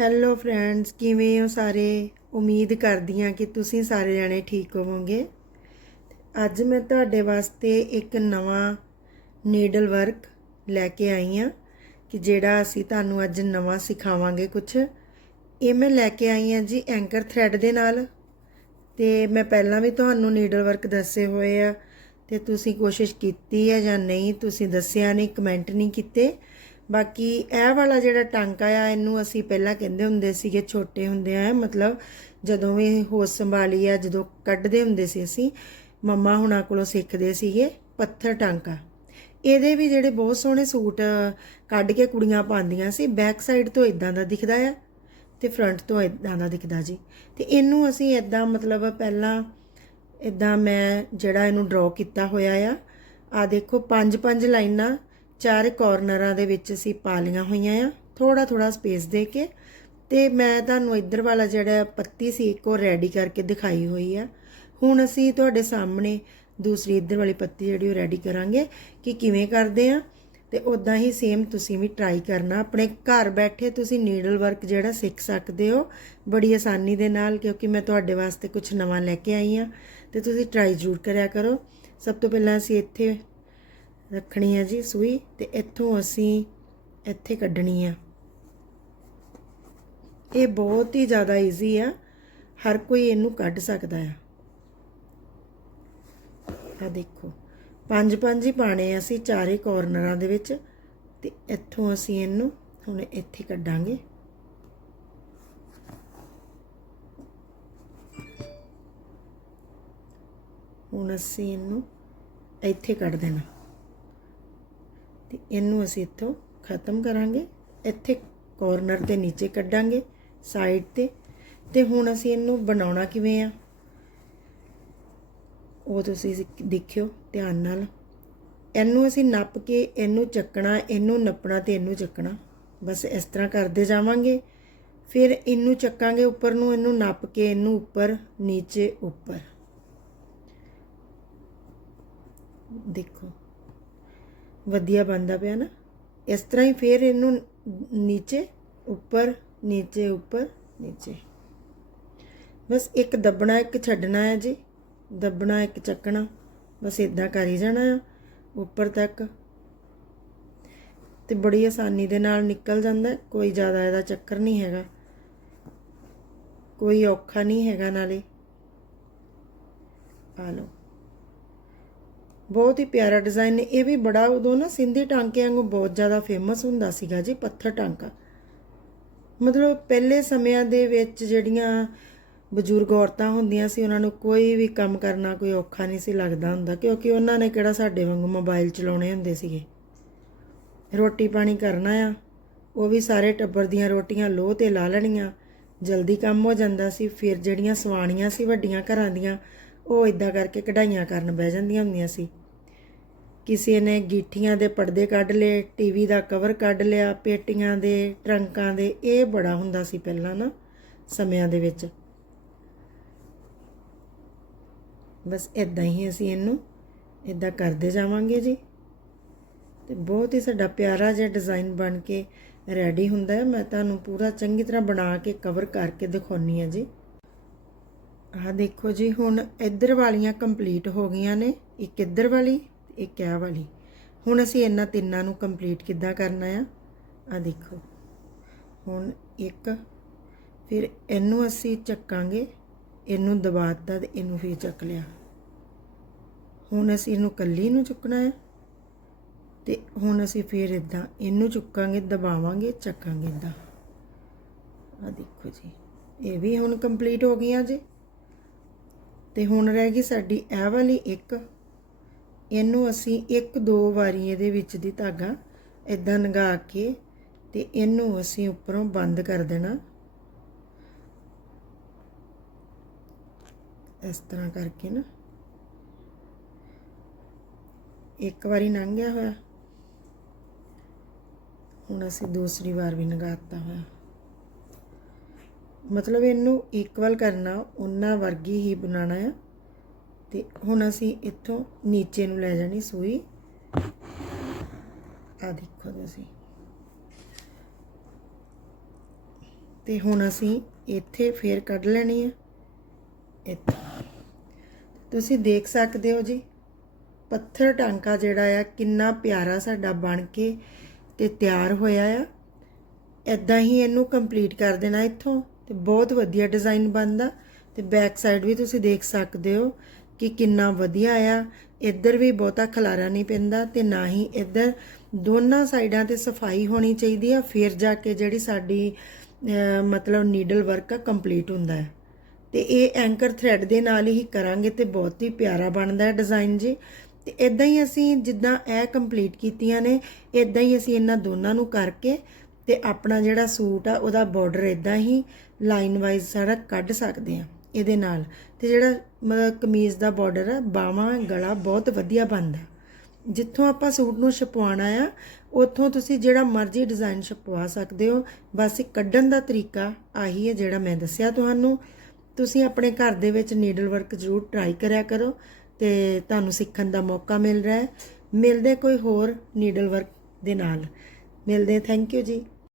Hello friends ਕਿਵੇਂ ਹੋ ਸਾਰੇ? ਉਮੀਦ ਕਰਦੀ ਹਾਂ ਕਿ ਤੁਸੀਂ ਸਾਰੇ ਜਣੇ ਠੀਕ ਹੋਵੋਗੇ। ਅੱਜ ਮੈਂ ਤੁਹਾਡੇ ਵਾਸਤੇ ਇੱਕ ਨਵਾਂ ਨੀਡਲ ਵਰਕ ਲੈ ਕੇ ਆਈ ਹਾਂ ਕਿ ਜਿਹੜਾ ਅਸੀਂ ਤੁਹਾਨੂੰ ਅੱਜ ਨਵਾਂ ਸਿਖਾਵਾਂਗੇ ਕੁਝ ਇਹ ਮੈਂ ਲੈ ਕੇ ਆਈ ਹਾਂ ਜੀ ਐਂਕਰ ਥ੍ਰੈਡ ਦੇ ਨਾਲ। ਤੇ ਮੈਂ ਪਹਿਲਾਂ ਵੀ ਤੁਹਾਨੂੰ ਨੀਡਲ ਵਰਕ ਦੱਸੇ ਹੋਏ ਆ। ਤੇ ਤੁਸੀਂ ਕੋਸ਼ਿਸ਼ ਕੀਤੀ ਹੈ ਜਾਂ ਨਹੀਂ, ਤੁਸੀਂ ਦੱਸਿਆ ਨਹੀਂ ਕਮੈਂਟ ਨਹੀਂ ਕੀਤੇ। ਬਾਕੀ ਇਹ ਵਾਲਾ ਜਿਹੜਾ ਟਾਂਕਾ ਆ, ਇਹਨੂੰ ਅਸੀਂ ਪਹਿਲਾਂ ਕਹਿੰਦੇ ਹੁੰਦੇ ਸੀਗੇ, ਛੋਟੇ ਹੁੰਦੇ ਆ, ਮਤਲਬ ਜਦੋਂ ਵੀ ਹੋਸ਼ ਸੰਭਾਲੀ ਆ, ਜਦੋਂ ਕੱਢਦੇ ਹੁੰਦੇ ਸੀ ਅਸੀਂ, ਮੰਮਾ ਹੁਣਾਂ ਕੋਲੋਂ ਸਿੱਖਦੇ ਸੀਗੇ ਪੱਥਰ ਟਾਂਕਾ। ਇਹਦੇ ਵੀ ਜਿਹੜੇ ਬਹੁਤ ਸੋਹਣੇ ਸੂਟ ਕੱਢ ਕੇ ਕੁੜੀਆਂ ਪਾਉਂਦੀਆਂ ਸੀ, ਬੈਕ ਸਾਈਡ ਤੋਂ ਇਦਾਂ ਦਾ ਦਿਖਦਾ ਆ ਤੇ ਫਰੰਟ ਤੋਂ ਇਦਾਂ ਦਾ ਦਿਖਦਾ ਜੀ। ਤੇ ਇਹਨੂੰ ਅਸੀਂ ਇਦਾਂ ਮਤਲਬ ਪਹਿਲਾਂ ਇਦਾਂ ਮੈਂ ਜਿਹੜਾ ਇਹਨੂੰ ਡਰਾ ਕੀਤਾ ਹੋਇਆ ਆ ਆ ਦੇਖੋ ਪੰਜ ਪੰਜ ਲਾਈਨਾਂ ਚਾਰੇ ਕਾਰਨਰਾਂ ਦੇ ਵਿੱਚ ਅਸੀਂ ਪਾਲੀਆਂ ਹੋਈਆਂ ਆ। ਥੋੜਾ ਥੋੜਾ ਸਪੇਸ ਦੇ ਕੇ। ਤੇ ਮੈਂ ਤੁਹਾਨੂੰ ਇੱਧਰ ਵਾਲਾ ਜਿਹੜਾ ਪੱਤੀ ਸੀ, ਇੱਕ ਉਹ ਰੈਡੀ ਕਰਕੇ ਦਿਖਾਈ ਹੋਈ ਆ। ਹੁਣ ਅਸੀਂ ਤੁਹਾਡੇ ਸਾਹਮਣੇ ਦੂਸਰੀ ਇੱਧਰ ਵਾਲੀ ਪੱਤੀ ਜਿਹੜੀ ਉਹ ਰੈਡੀ ਕਰਾਂਗੇ ਕਿ ਕਿਵੇਂ ਕਰਦੇ ਆ। ਤੇ ਉਦਾਂ ਹੀ ਸੇਮ ਤੁਸੀਂ ਵੀ ਟਰਾਈ ਕਰਨਾ। ਆਪਣੇ ਘਰ ਬੈਠੇ ਤੁਸੀਂ ਨੀਡਲ ਵਰਕ ਜਿਹੜਾ ਸਿੱਖ ਸਕਦੇ ਹੋ ਬੜੀ ਆਸਾਨੀ ਦੇ ਨਾਲ, ਕਿਉਂਕਿ ਮੈਂ ਤੁਹਾਡੇ ਵਾਸਤੇ ਕੁਝ ਨਵਾਂ ਲੈ ਕੇ ਆਈ ਆ। ਤੇ ਤੁਸੀਂ ਟਰਾਈ ਜ਼ਰੂਰ ਕਰਿਆ ਕਰੋ। ਸਭ ਤੋਂ ਪਹਿਲਾਂ ਅਸੀਂ ਇੱਥੇ ਰੱਖਣੀ ਹੈ ਜੀ ਸੂਈ ਤੇ ਇੱਥੋਂ ਅਸੀਂ ਇੱਥੇ ਕੱਢਣੀ ਆ। ਇਹ ਬਹੁਤ ਹੀ ਜ਼ਿਆਦਾ ਈਜ਼ੀ ਆ। ਹਰ ਕੋਈ ਇਹਨੂੰ ਕੱਢ ਸਕਦਾ ਆ। ਆ ਦੇਖੋ, ਪੰਜ ਪੰਜ ਹੀ ਪਾਣੇ ਅਸੀਂ ਚਾਰੇ ਕੋਰਨਰਾਂ ਦੇ ਵਿੱਚ ਤੇ ਇੱਥੋਂ ਅਸੀਂ ਇਹਨੂੰ ਹੁਣ ਇੱਥੇ ਕੱਢਾਂਗੇ। ਹੁਣ ਅਸੀਂ ਇਹਨੂੰ ਇੱਥੇ ਕੱਢ ਦੇਣਾ। ਤੇ ਇਹਨੂੰ ਅਸੀਂ ਇੱਥੋਂ ਖਤਮ ਕਰਾਂਗੇ। ਇੱਥੇ ਕੋਰਨਰ ਦੇ ਨੀਚੇ ਕੱਢਾਂਗੇ ਸਾਈਡ ਤੇ। ਤੇ ਹੁਣ ਅਸੀਂ ਇਹਨੂੰ ਬਣਾਉਣਾ ਕਿਵੇਂ ਆ? ਉਹ ਤੁਸੀਂ ਦੇਖਿਓ ਧਿਆਨ ਨਾਲ। ਇਹਨੂੰ ਅਸੀਂ ਨੱਪ ਕੇ ਇਹਨੂੰ ਚੱਕਣਾ, ਇਹਨੂੰ ਨੱਪਣਾ ਤੇ ਇਹਨੂੰ ਚੱਕਣਾ। ਬਸ ਇਸ ਤਰ੍ਹਾਂ ਕਰਦੇ ਜਾਵਾਂਗੇ। ਫਿਰ ਇਹਨੂੰ ਚੱਕਾਂਗੇ ਉੱਪਰ ਨੂੰ, ਇਹਨੂੰ ਨੱਪ ਕੇ ਇਹਨੂੰ ਉੱਪਰ, ਨੀਚੇ, ਉੱਪਰ। ਦੇਖੋ। ਵਧੀਆ ਬੰਦਾ ਪਿਆ ਨਾ। ਇਸ ਤਰ੍ਹਾਂ ਹੀ ਫਿਰ ਇਹਨੂੰ ਨੀਚੇ ਉੱਪਰ ਨੀਚੇ ਉੱਪਰ, ਨੀਚੇ। ਬਸ ਇੱਕ ਦੱਬਣਾ, ਇੱਕ ਛੱਡਣਾ ਹੈ ਜੀ। ਦੱਬਣਾ, ਇੱਕ ਚੱਕਣਾ। ਬਸ ਇਦਾਂ ਕਰੀ ਜਾਣਾ ਆ, ਉੱਪਰ ਤੱਕ। ਤੇ ਬੜੀ ਆਸਾਨੀ ਦੇ ਨਾਲ ਨਿਕਲ ਜਾਂਦਾ, ਕੋਈ ਜ਼ਿਆਦਾ ਇਹਦਾ ਚੱਕਰ ਨਹੀਂ ਹੈਗਾ। ਕੋਈ ਔਖਾ ਨਹੀਂ ਹੈਗਾ ਨਾਲੇ। ਆ ਲਓ। ਬਹੁਤ ਹੀ ਪਿਆਰਾ ਡਿਜ਼ਾਈਨ ਨੇ। ਇਹ ਵੀ ਬੜਾ ਉਦੋਂ ਨਾ ਸਿੰਧੀ ਟਾਂਕੇ ਵਾਂਗੂ ਬਹੁਤ ਜ਼ਿਆਦਾ ਫੇਮਸ ਹੁੰਦਾ ਸੀਗਾ ਜੀ, ਪੱਥਰ ਟਾਂਕਾ। ਮਤਲਬ ਪਹਿਲੇ ਸਮਿਆਂ ਦੇ ਵਿੱਚ ਜਿਹੜੀਆਂ ਬਜ਼ੁਰਗ ਔਰਤਾਂ ਹੁੰਦੀਆਂ ਸੀ, ਉਹਨਾਂ ਨੂੰ ਕੋਈ ਵੀ ਕੰਮ ਕਰਨਾ ਕੋਈ ਔਖਾ ਨਹੀਂ ਸੀ ਲੱਗਦਾ ਹੁੰਦਾ, ਕਿਉਂਕਿ ਉਹਨਾਂ ਨੇ ਕਿਹੜਾ ਸਾਡੇ ਵਾਂਗੂ ਮੋਬਾਈਲ ਚਲਾਉਣੇ ਹੁੰਦੇ ਸੀਗੇ। ਰੋਟੀ ਪਾਣੀ ਕਰਨਾ ਆ, ਉਹ ਵੀ ਸਾਰੇ ਟੱਬਰ ਦੀਆਂ ਰੋਟੀਆਂ ਲੋਹ ਤੇ ਲਾ ਲੈਣੀਆਂ, ਜਲਦੀ ਕੰਮ ਹੋ ਜਾਂਦਾ ਸੀ, ਫਿਰ ਜਿਹੜੀਆਂ ਸਵਾਣੀਆਂ ਸੀ ਵੱਡੀਆਂ ਘਰਾਂ ਦੀਆਂ, ਉਹ ਇਦਾਂ ਕਰਕੇ ਕਢਾਈਆਂ ਕਰਨ ਬਹਿ ਜਾਂਦੀਆਂ ਹੁੰਦੀਆਂ ਸੀ। ਕਿਸੇ ਨੇ ਗੀਠੀਆਂ ਦੇ ਪਰਦੇ ਕੱਢ ਲਏ, ਟੀਵੀ ਦਾ ਕਵਰ ਕੱਢ ਲਿਆ, ਪੇਟੀਆਂ ਦੇ, ਟਰੰਕਾਂ ਦੇ, ਇਹ ਬੜਾ ਹੁੰਦਾ ਸੀ ਪਹਿਲਾਂ ਨਾ ਸਮਿਆਂ ਦੇ ਵਿੱਚ। ਬਸ ਇਦਾਂ ਹੀ ਅਸੀਂ ਇਹਨੂੰ ਇਦਾਂ ਕਰਦੇ ਜਾਵਾਂਗੇ ਜੀ। ਤੇ ਬਹੁਤ ਹੀ ਸਾਡਾ ਪਿਆਰਾ ਜਿਹਾ ਡਿਜ਼ਾਈਨ ਬਣ ਕੇ ਰੈਡੀ ਹੁੰਦਾ ਹੈ। ਮੈਂ ਤੁਹਾਨੂੰ ਪੂਰਾ ਚੰਗੀ ਤਰ੍ਹਾਂ ਬਣਾ ਕੇ ਕਵਰ ਕਰਕੇ ਦਿਖਾਉਣੀ ਆ ਜੀ। ਆਹ ਦੇਖੋ ਜੀ, ਹੁਣ ਇੱਧਰ ਵਾਲੀਆਂ ਕੰਪਲੀਟ ਹੋ ਗਈਆਂ ਨੇ। ਇੱਕ ਇੱਧਰ ਵਾਲੀ ਇੱਕ ਇਹ ਵਾਲੀ? ਹੁਣ ਅਸੀਂ ਇਹਨਾਂ ਤਿੰਨਾਂ ਨੂੰ ਕੰਪਲੀਟ ਕਿੱਦਾਂ ਕਰਨਾ ਆ? ਆ ਦੇਖੋ। ਹੁਣ ਇੱਕ, ਫਿਰ ਇਹਨੂੰ ਅਸੀਂ ਚੱਕਾਂਗੇ, ਇਹਨੂੰ ਦਬਾਤਾ ਤੇ ਇਹਨੂੰ ਫੇਰ ਚੱਕ ਲਿਆ। ਹੁਣ ਅਸੀਂ ਇਹਨੂੰ ਕੱਲੀ ਨੂੰ ਚੁੱਕਣਾ ਹੈ ਤੇ ਹੁਣ ਅਸੀਂ ਫੇਰ ਇਦਾਂ ਇਹਨੂੰ ਚੁੱਕਾਂਗੇ, ਦਬਾਵਾਂਗੇ, ਚੱਕਾਂਗੇ ਇਦਾਂ ਆ ਦੇਖੋ ਜੀ, ਇਹ ਵੀ ਹੁਣ ਕੰਪਲੀਟ ਹੋ ਗਈਆਂ ਜੀ। ਤੇ ਹੁਣ ਰਹਿ ਗਈ ਸਾਡੀ ਇਹ ਵਾਲੀ ਇੱਕ ਇਹਨੂੰ ਅਸੀਂ ਇੱਕ ਦੋ ਵਾਰੀ ਇਹਦੇ ਵਿੱਚ ਦੀ ਧਾਗਾ ਇਦਾਂ ਲੰਘਾ ਕੇ ਤੇ ਇਹਨੂੰ ਅਸੀਂ ਉੱਪਰੋਂ ਬੰਦ ਕਰ ਦੇਣਾ। ਇਸ ਤਰ੍ਹਾਂ ਕਰਕੇ ਨਾ। ਇੱਕ ਵਾਰੀ ਲੰਘ ਗਿਆ ਹੋਇਆ। ਹੁਣ ਅਸੀਂ ਦੂਸਰੀ ਵਾਰ ਵੀ ਲਗਾਤਾ ਹੋਇਆ। ਮਤਲਬ ਇਹਨੂੰ ਇਕੁਅਲ ਕਰਨਾ, ਉਹਨਾਂ ਵਰਗੀ ਹੀ ਬਣਾਉਣਾ ਆ। ਤੇ ਹੁਣ ਅਸੀਂ ਇੱਥੋਂ ਨੀਚੇ ਨੂੰ ਲੈ ਜਾਣੀ ਸੂਈ। ਆ ਦੇਖੋ ਤੁਸੀਂ। ਤੇ ਹੁਣ ਅਸੀਂ ਇੱਥੇ ਫੇਰ ਕੱਢ ਲੈਣੀ ਹੈ ਇੱਥੇ। ਤੁਸੀਂ ਦੇਖ ਸਕਦੇ ਹੋ ਜੀ, ਪੱਥਰ ਟਾਂਕਾ ਜਿਹੜਾ ਆ, ਕਿੰਨਾ ਪਿਆਰਾ ਸਾਡਾ ਬਣ ਕੇ ਤੇ ਤਿਆਰ ਹੋਇਆ ਆ। ਇਦਾਂ ਹੀ ਇਹਨੂੰ ਕੰਪਲੀਟ ਕਰ ਦੇਣਾ ਇੱਥੋਂ ਤੇ ਬਹੁਤ ਵਧੀਆ ਡਿਜ਼ਾਈਨ ਬਣਦਾ। ਤੇ ਬੈਕ ਸਾਈਡ ਵੀ ਤੁਸੀਂ ਦੇਖ ਸਕਦੇ ਹੋ। ਕਿ ਕਿੰਨਾ ਵਧੀਆ ਆ। ਇੱਧਰ ਵੀ ਬਹੁਤਾ ਖਲਾਰਾ ਨਹੀਂ ਪੈਂਦਾ ਤੇ ਨਾ ਹੀ ਇੱਧਰ ਦੋਨਾਂ ਸਾਈਡਾਂ ਤੇ ਸਫ਼ਾਈ ਹੋਣੀ ਚਾਹੀਦੀ ਆ। ਫਿਰ ਜਾ ਕੇ ਜਿਹੜੀ ਸਾਡੀ ਮਤਲਬ ਨੀਡਲ ਵਰਕ ਆ ਕੰਪਲੀਟ ਹੁੰਦਾ ਹੈ। ਤੇ ਇਹ ਐਂਕਰ ਥ੍ਰੈਡ ਦੇ ਨਾਲ ਹੀ ਕਰਾਂਗੇ ਤੇ ਬਹੁਤ ਹੀ ਪਿਆਰਾ ਬਣਦਾ ਹੈ ਡਿਜ਼ਾਈਨ ਜੀ। ਤੇ ਇਦਾਂ ਹੀ ਅਸੀਂ ਜਿੱਦਾਂ ਇਹ ਕੰਪਲੀਟ ਕੀਤੀਆਂ ਨੇ ਇਦਾਂ ਹੀ ਅਸੀਂ ਇਹਨਾਂ ਦੋਨਾਂ ਨੂੰ ਕਰਕੇ ਤੇ ਆਪਣਾ ਜਿਹੜਾ ਸੂਟ ਆ, ਉਹਦਾ ਬਾਰਡਰ ਇਦਾਂ ਹੀ ਲਾਈਨ ਵਾਈਜ਼ ਸਾਰਾ ਕੱਢ ਸਕਦੇ ਆ ਇਹਦੇ ਨਾਲ। ਤੇ ਜਿਹੜਾ ਮਤਲਬ ਕਮੀਜ਼ ਦਾ ਬਾਰਡਰ ਆ, ਬਾਹਾਂ, ਗਲਾ ਬਹੁਤ ਵਧੀਆ ਬਣਦਾ ਜਿੱਥੋਂ ਆਪਾਂ ਸੂਟ ਨੂੰ ਛਪਵਾਉਣਾ ਆ, ਉੱਥੋਂ ਤੁਸੀਂ ਜਿਹੜਾ ਮਰਜ਼ੀ ਡਿਜ਼ਾਈਨ ਛਪਵਾ ਸਕਦੇ ਹੋ। ਬਸ ਕੱਢਣ ਦਾ ਤਰੀਕਾ ਆਹੀ ਹੈ ਜਿਹੜਾ ਮੈਂ ਦੱਸਿਆ ਤੁਹਾਨੂੰ। ਤੁਸੀਂ ਆਪਣੇ ਘਰ ਦੇ ਵਿੱਚ ਨੀਡਲ ਵਰਕ ਜ਼ਰੂਰ ਟਰਾਈ ਕਰਿਆ ਕਰੋ ਤੇ ਤੁਹਾਨੂੰ ਸਿੱਖਣ ਦਾ ਮੌਕਾ ਮਿਲ ਰਿਹਾ ਹੈ। ਮਿਲਦੇ ਕੋਈ ਹੋਰ ਨੀਡਲ ਵਰਕ ਦੇ ਨਾਲ। ਮਿਲਦੇ ਥੈਂਕ ਯੂ ਜੀ।